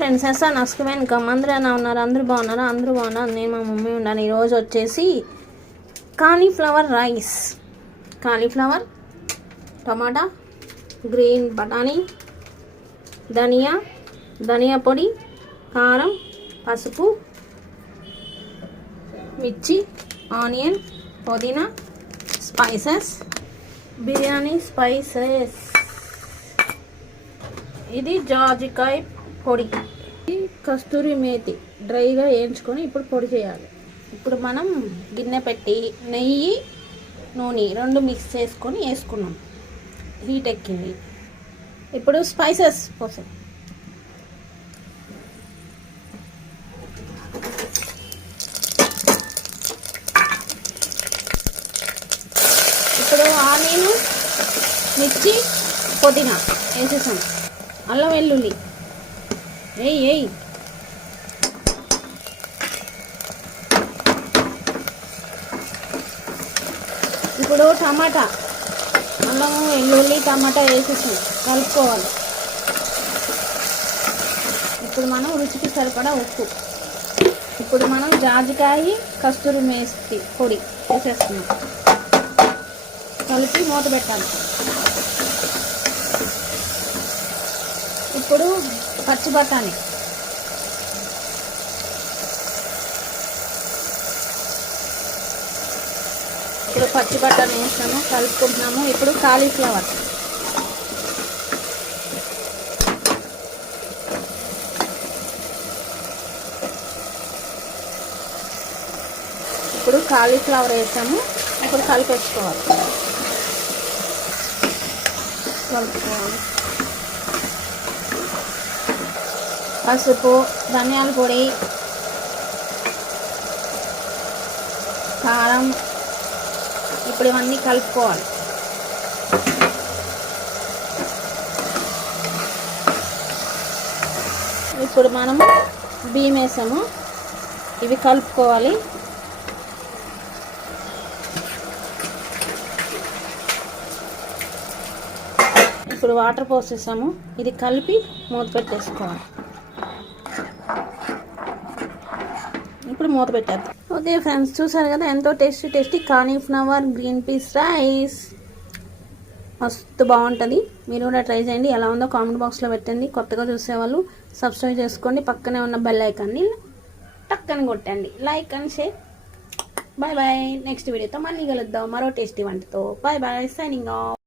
Friends SR నస్కు వెనుక. అందరూ ఎలా ఉన్నారు? అందరూ బాగున్నారా? అందరూ బాగున్నారు? నేను మా మమ్మీ ఉన్నాను ఈరోజు వచ్చేసి కాలీఫ్లవర్ రైస్. కాలీఫ్లవర్ టమాటా గ్రీన్ బఠానీ ధనియా ధనియా పొడి కారం పసుపు మిర్చి ఆనియన్ పుదీనా స్పైసెస్ బిర్యానీ స్పైసెస్. ఇది జాజికాయ పొడి. కస్తూరి మేతి డ్రైగా వేయించుకొని ఇప్పుడు పొడి చేయాలి. ఇప్పుడు మనం గిన్నె పెట్టి నెయ్యి నూనె రెండు మిక్స్ చేసుకొని వేసుకున్నాం. హీట్ ఎక్కింది. ఇప్పుడు స్పైసెస్ పోసాం ఇప్పుడు ఆనియన్ మిర్చి పుదీనా వేసేసాం. అల్లం వెల్లుల్లి ఏయ్ ఏయ్. ఇప్పుడు టమాటా. అల్లం వెల్లుల్లి టమాటా వేసేసి కలుపుకోవాలి. ఇప్పుడు మనం రుచికి సరిపడా ఉప్పు. ఇప్పుడు మనం జాజికాయ కస్తూరి మేస్తి పొడి వేసేస్తున్నాం. కలిపి మూత పెట్టాలి. ఇప్పుడు పచ్చి బఠానీ. ఇప్పుడు పచ్చి బఠానీ వేస్తాము కలుపుకుంటున్నాము. ఇప్పుడు కాలీఫ్లవర్. ఇప్పుడు కాలీఫ్లవర్ వేసాము. ఇప్పుడు కలిపేసుకోవాలి. కలుపుకోవాలి. పసుపు ధనియాల పొడి కారం ఇప్పుడు ఇవన్నీ కలుపుకోవాలి. ఇప్పుడు మనం బియ్యం వేసాము. ఇవి కలుపుకోవాలి. ఇప్పుడు వాటర్ పోసేసాము. ఇది కలిపి మూత పెట్టేసుకోవాలి. ఇప్పుడు మూత పెట్టేద్దాం. ఓకే ఫ్రెండ్స్ చూసారు కదా ఎంతో tasty tasty cauliflower green peas rice. మస్తు బాగుంటుంది. మీరు కూడా ట్రై చేయండి. ఎలా ఉందో కామెంట్ బాక్స్లో పెట్టండి. కొత్తగా చూసేవాళ్ళు సబ్స్క్రైబ్ చేసుకోండి. పక్కనే ఉన్న బెల్ ఐకాన్ని టక్కని కొట్టండి. Like and share. Bye bye. Next వీడియోతో మళ్ళీ కలుద్దాం. మరో tasty వంటతో. Bye bye. Signing off.